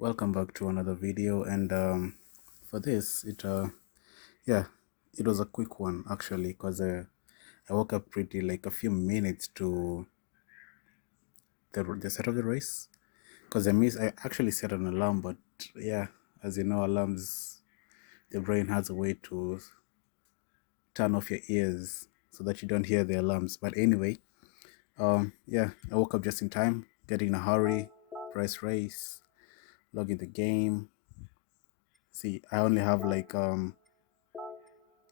Welcome back to another video, and for this it was a quick one actually, because I woke up pretty like a few minutes to the start of the race, because I actually set an alarm, but yeah, as you know, alarms, the brain has a way to turn off your ears so that you don't hear the alarms. But anyway, I woke up just in time, getting in a hurry, press race, log in the game. See, I only have like a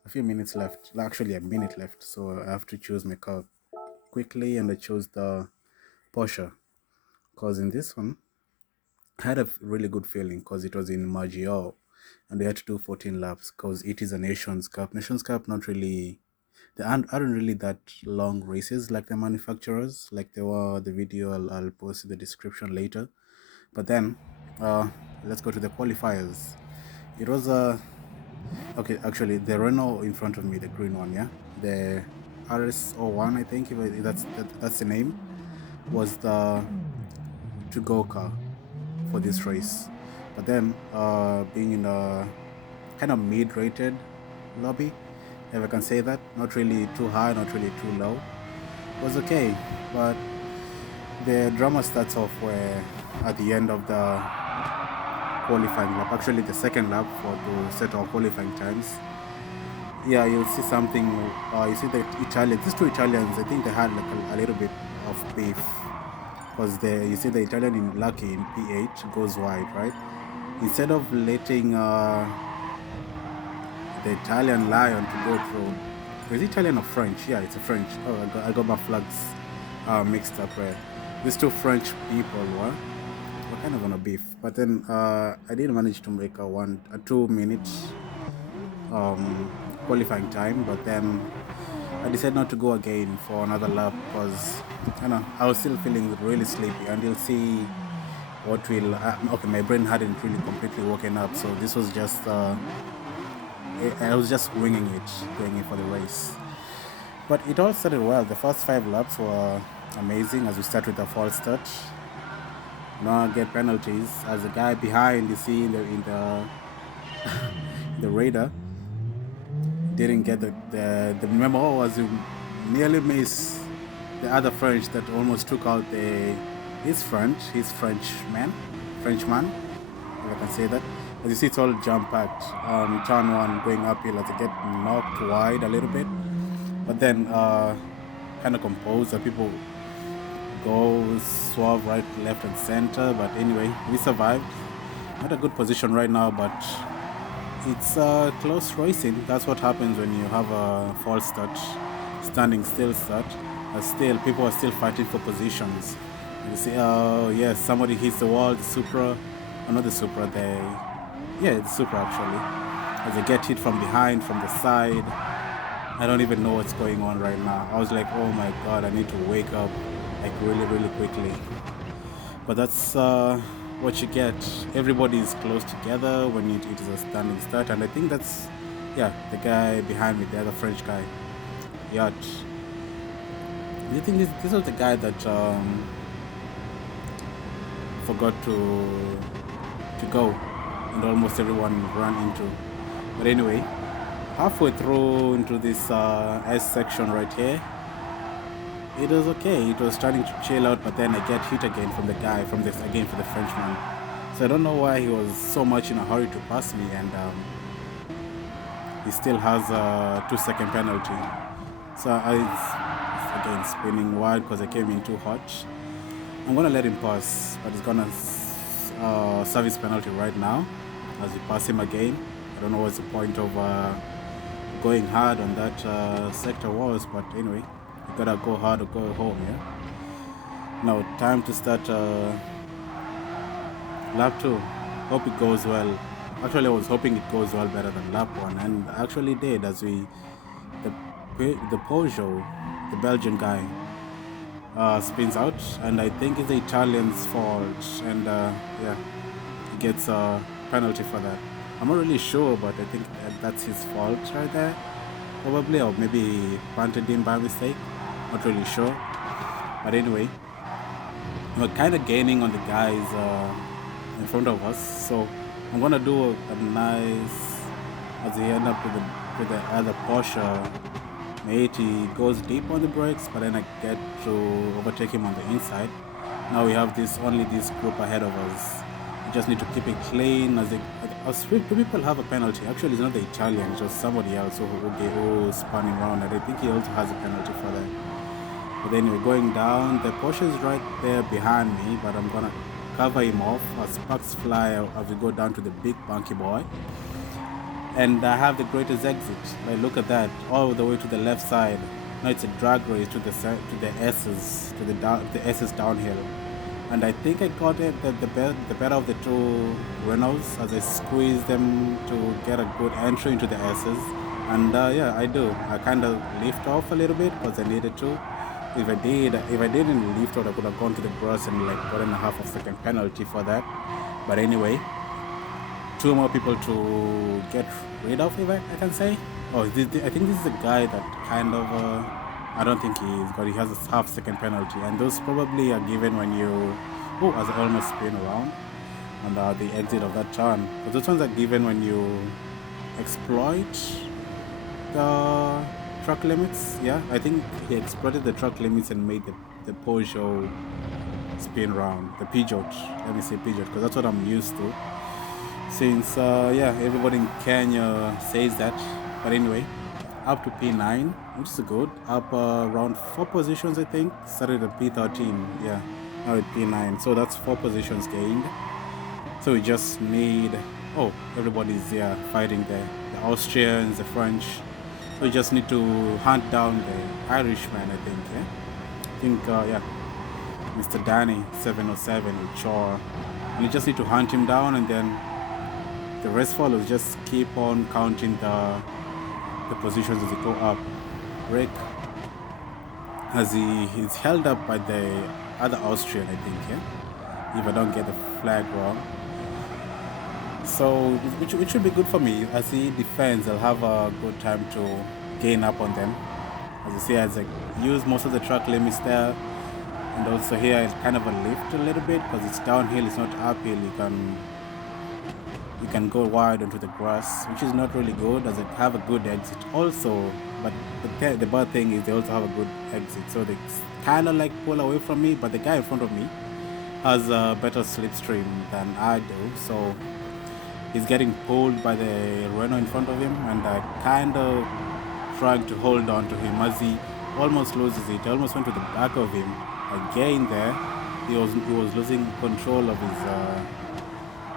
few minutes left, actually a minute left, so I have to choose my car quickly, and I chose the Porsche, because in this one I had a really good feeling, because it was in Maggiore and we had to do 14 laps, because it is a Nations Cup. Not really, they aren't really that long races like the manufacturers, like they were. The video I'll post in the description later. But then let's go to the qualifiers. It was a Okay, actually, the Renault in front of me, the green one, yeah, the RS01, I think, if that's the name, was the to-go car for this race. But then, being in a kind of mid-rated lobby, if I can say that, not really too high, not really too low, was okay. But the drama starts off where at the end of the qualifying lap, actually the second lap for to set our qualifying times, yeah, you'll see something. You see the Italians, these two Italians, I think they had like a little bit of beef, because you see the Italian in Lucky in P8 goes wide, right? Instead of letting the Italian lion to go through, is it Italian or French? Yeah, it's a French. Oh, I got my flags mixed up. These two French people were kind of on a beef, but then I did manage to make a 2 minute qualifying time, but then I decided not to go again for another lap, because I was still feeling really sleepy, and you'll see what will okay, my brain hadn't really completely woken up, so this was just I was just winging it, going in for the race. But it all started well. The first 5 laps were amazing, as we start with a false start. Now I get penalties as the guy behind, you see in the the radar, didn't get the memo, was you nearly miss the other French that almost took out his Frenchman, if I can say that. As you see, it's all jump packed. Turn one going uphill, as I get knocked wide a little bit, but then kind of composed. People go swerve right, left, and center. But anyway, we survived. Not a good position right now, but it's close racing. That's what happens when you have a false start, standing still start. Still, people are still fighting for positions. You see, oh yes, somebody hits the wall. The Supra, not the Supra. The Supra actually. As they get hit from behind, from the side. I don't even know what's going on right now. I was like, oh my god, I need to wake up like really, really quickly. But that's what you get. Everybody is close together when it is a standing start, and I think that's, yeah, the guy behind me, the other French guy, Yacht. Do you think this was the guy that forgot to go, and almost everyone ran into? But anyway, halfway through into this S section right here, it was okay. It was starting to chill out, but then I get hit again from the guy, for the Frenchman. So I don't know why he was so much in a hurry to pass me, and he still has a 2-second penalty. So it's again spinning wide because I came in too hot. I'm gonna let him pass, but he's gonna service penalty right now as we pass him again. I don't know what's the point of going hard on that sector was, but anyway, you gotta go hard or go home, yeah? Now, time to start lap 2. Hope it goes well. Actually, I was hoping it goes well better than lap 1, and actually did, as the Peugeot, the Belgian guy, spins out, and I think it's the Italian's fault, and he gets a penalty for that. I'm not really sure, but I think that's his fault right there, probably, or maybe punted in by mistake. Not really sure, but anyway, we're kind of gaining on the guys in front of us. So I'm gonna do a nice, as he end up with the other Porsche mate. He goes deep on the brakes, but then I get to overtake him on the inside. Now we have only this group ahead of us. We just need to keep it clean. As two people have a penalty. Actually, it's not the Italian, it's just somebody else who's spinning around, and I think he also has a penalty for that. But anyway, going down, the Porsche is right there behind me, but I'm gonna cover him off as sparks fly as we go down to the big bunky boy. And I have the greatest exit. Like, look at that, all the way to the left side. Now it's a drag race to the S's, to the S's downhill. And I think I got the better of the two Renaults as I squeeze them to get a good entry into the S's. And yeah, I do. I kind of lift off a little bit because I needed to. If I didn't lift out, I could have gone to the grass and like gotten a half a second penalty for that. But anyway, two more people to get rid of, if I can say. Oh, I think this is a guy that kind of, I don't think he has a half second penalty, and those probably are given when you, as I almost spin around on the exit of that turn. But those ones are given when you exploit the track limits. Yeah, I think he exploited the track limits and made the Peugeot spin round, the Peugeot, let me say Peugeot, because that's what I'm used to. Since yeah, everybody in Kenya says that. But anyway, up to P9, which is good. Up around 4 positions, I think. Started at P13, yeah. Now at P9, so that's 4 positions gained. So we just need, everybody's there fighting there. The Austrians, the French. So we just need to hunt down the Irishman, I think, yeah. I think, yeah, Mr. Danny 707 with Chor. And you just need to hunt him down, and then the rest follows. Just keep on counting the positions as they go up. Break as he's held up by the other Austrian, I think, yeah, if I don't get the flag wrong. So which should be good for me. As he defends, I'll have a good time to gain up on them. As you see, as I use most of the track limits there, and also here it's kind of a lift a little bit because it's downhill, it's not uphill. You can go wide onto the grass, which is not really good, as it have a good exit also. But the bad thing is they also have a good exit, so they kind of like pull away from me. But the guy in front of me has a better slipstream than I do, so he's getting pulled by the Renault in front of him, and I kind of trying to hold on to him as he almost loses it. I almost went to the back of him again there. He was losing control of his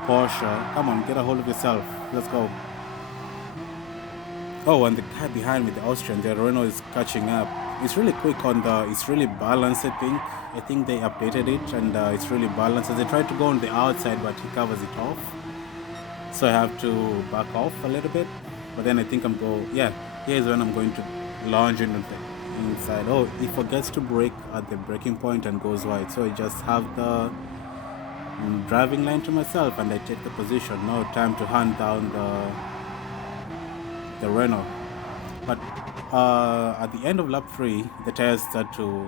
Porsche. Come on, get a hold of yourself. Let's go. Oh, and the guy behind me, the Austrian, the Renault is catching up. It's really quick it's really balanced, I think they updated it, and it's really balanced. As they try to go on the outside, but he covers it off. So I have to back off a little bit. But then I think here's when I'm going to launch into the inside. Oh, he forgets to brake at the braking point and goes wide. So I just have the driving line to myself, and I take the position. No time to hunt down the Renault. But at the end of lap 3, the tires start to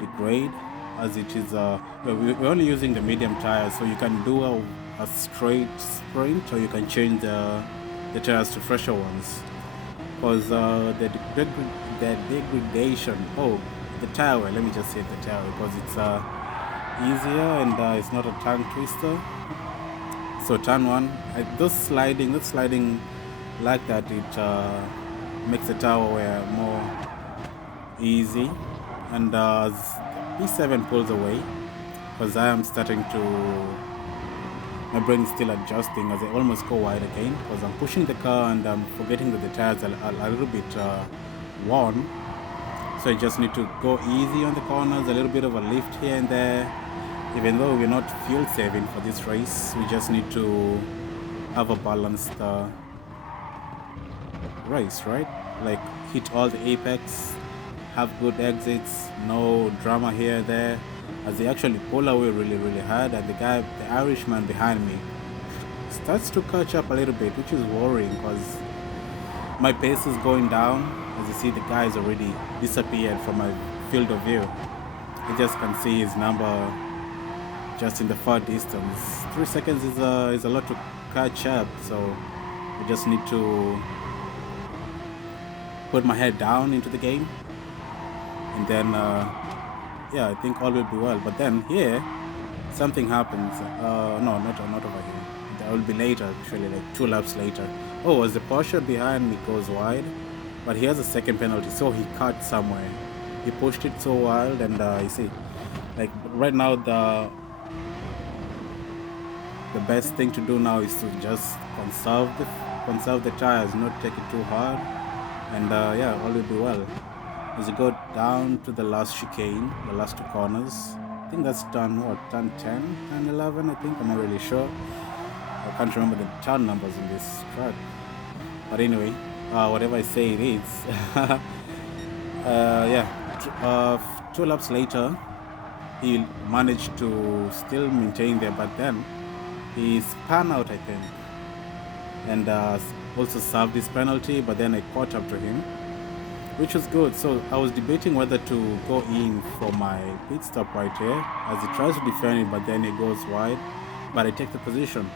degrade, as it is we're only using the medium tires, so you can do a straight sprint, or you can change the tires to fresher ones, because the degradation, the tire wear, let me just say the tire, because it's easier and it's not a tongue twister. So turn 1, that sliding like that, it makes the tire wear more easy. And as P7 pulls away, because I am starting to, my brain is still adjusting as I almost go wide again, because I'm pushing the car and I'm forgetting that the tires are a little bit worn. So I just need to go easy on the corners, a little bit of a lift here and there. Even though we're not fuel saving for this race, we just need to have a balanced race, right? Like hit all the apex, have good exits, no drama here there, as they actually pull away really hard, and the Irishman behind me starts to catch up a little bit, which is worrying because my pace is going down. As you see, the guy is already disappeared from my field of view. I just can see his number just in the far distance. 3 seconds is a lot to catch up, so I just need to put my head down into the game, and then yeah, I think all will be well. But then here something happens. No, not over here. That will be later, actually, like 2 laps later. Oh, as the Porsche behind me goes wide, but he has a second penalty, so he cut somewhere. He pushed it so wild, and you see, like right now the best thing to do now is to just conserve the tires, not take it too hard, and yeah, all will be well. As you go down to the last chicane, the last 2 corners, I think that's turn 10 and 11, I think, I'm not really sure. I can't remember the turn numbers in this track, but anyway, whatever I say it is. Yeah, 2 laps later he managed to still maintain there, but then he spun out, I think, and also served his penalty, but then I caught up to him, which was good. So I was debating whether to go in for my pit stop right here, as he tries to defend it, but then he goes wide, but I take the position.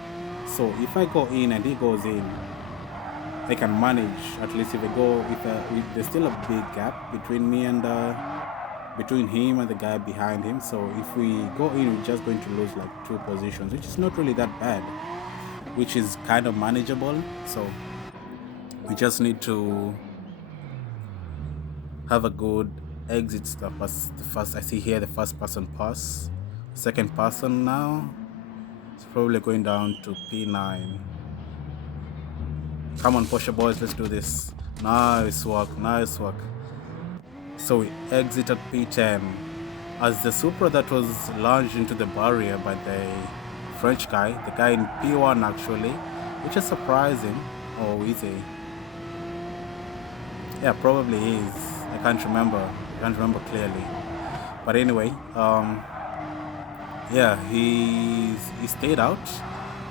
So if I go in and he goes in, I can manage. At least if there's still a big gap between me and between him and the guy behind him. So if we go in, we're just going to lose like 2 positions, which is not really that bad, which is kind of manageable. So we just need to have a good exit. The first I see here, the first person pass, second person now, it's probably going down to P9. Come on, Porsche boys, let's do this. Nice work, nice work. So we exited P10 as the Supra that was launched into the barrier by the French guy, the guy in P1 actually, which is surprising. Oh, is he? Yeah, probably is. I can't remember clearly. But anyway, yeah, he stayed out,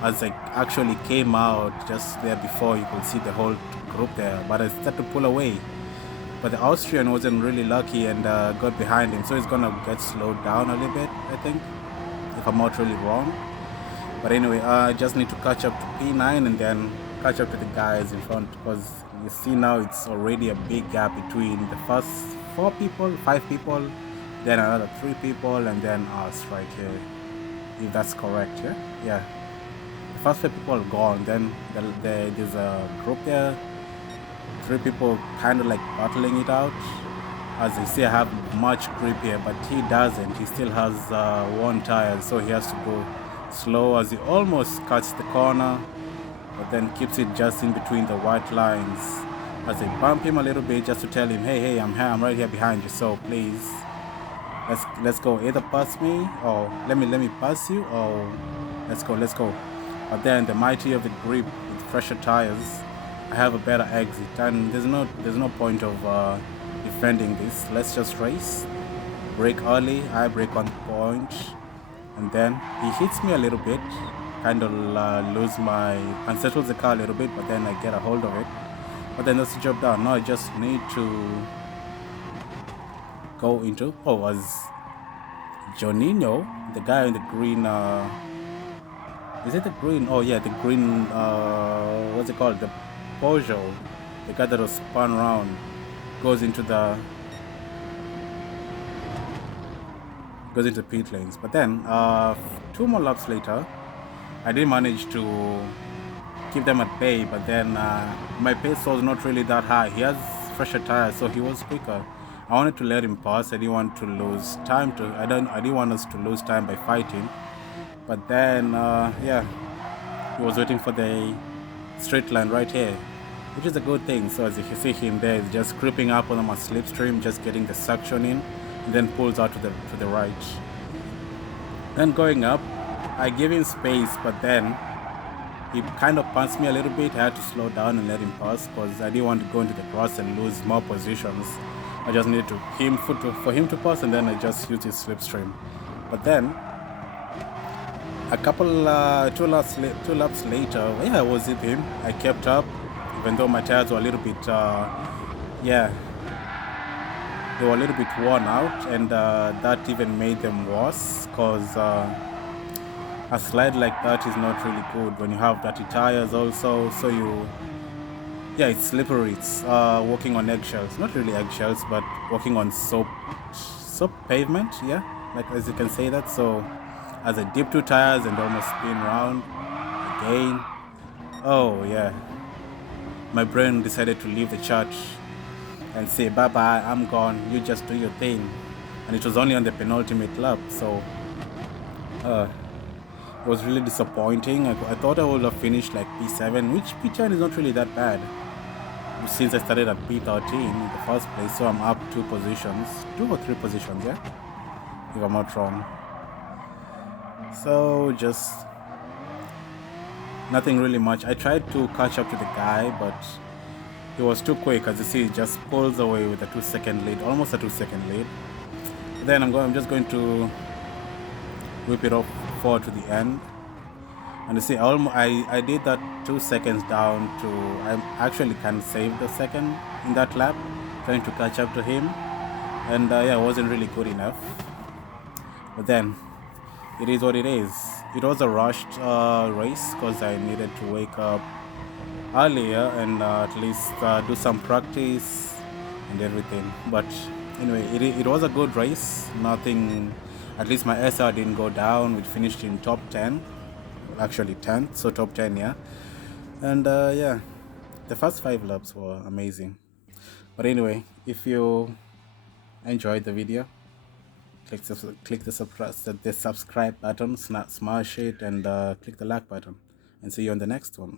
as I actually came out just there before. You could see the whole group there, but I started to pull away. But the Austrian wasn't really lucky and got behind him, so he's gonna get slowed down a little bit, I think, if I'm not really wrong. But anyway, I just need to catch up to P9 and then catch up to the guys in front, because you see now it's already a big gap between the first 5 people, then another 3 people, and then us right here, if that's correct. Yeah, the first 5 people are gone, then there's a group there, 3 people kind of like battling it out. As you see, I have much grip here, but he doesn't. He still has 1 tire, so he has to go slow as he almost cuts the corner, but then keeps it just in between the white lines. As I bump him a little bit just to tell him, hey, I'm here, I'm right here behind you, so please, let's go. Either pass me, or let me pass you, or let's go. But then the mighty of the grip with fresher tires, I have a better exit, and there's no point of defending this. Let's just race. Brake early, I brake on point, and then he hits me a little bit, kind of unsettles the car a little bit, but then I get a hold of it. But then that's the job done. Now I just need to go into, was Joninho, the guy in the green, is it the green? Oh yeah, the green, what's it called? The Peugeot, the guy that was spun around, goes into pit lanes. But then 2 more laps later, I did manage to keep them at bay, but then my pace was not really that high. He has fresher tires, so he was quicker. I wanted to let him pass. I didn't want to lose time I didn't want us to lose time by fighting. But then yeah, he was waiting for the straight line right here, which is a good thing. So as you can see him there, he's just creeping up on my slipstream, just getting the suction in, and then pulls out to the right. Then going up, I gave him space, but then he kind of passed me a little bit. I had to slow down and let him pass, because I didn't want to go into the cross and lose more positions. I just needed for him to pass, and then I just used his slipstream. But then a couple 2 laps later, yeah, I was with him. I kept up, even though my tires were a little bit yeah, they were a little bit worn out, and that even made them worse, because a slide like that is not really good when you have dirty tires also. So yeah, it's slippery. It's walking on eggshells, not really eggshells, but walking on soap pavement. Yeah, like as you can say that. So as I dip two tires and almost spin round again, oh yeah, my brain decided to leave the church and say bye bye, I'm gone, you just do your thing. And it was only on the penultimate lap, so it was really disappointing. I thought I would have finished like P7, which P10 is not really that bad since I started at P13 in the first place. So I'm up 2 positions, 2 or 3 positions, yeah, if I'm not wrong. So just nothing really much. I tried to catch up to the guy, but he was too quick. As you see, he just pulls away with a 2-second lead, almost a 2-second lead. Then I'm just going to whip it up forward to the end. And you see, I did that 2 seconds down to, I actually can save the second in that lap, trying to catch up to him. And yeah, it wasn't really good enough. But then, it is what it is. It was a rushed race because I needed to wake up earlier and at least do some practice and everything. But anyway, it was a good race. Nothing, at least my SR didn't go down. We finished in top 10, actually 10th, so top 10, yeah. And yeah, the first 5 laps were amazing. But anyway, if you enjoyed the video, click the subscribe button, smash it, and click the like button, and see you on the next one.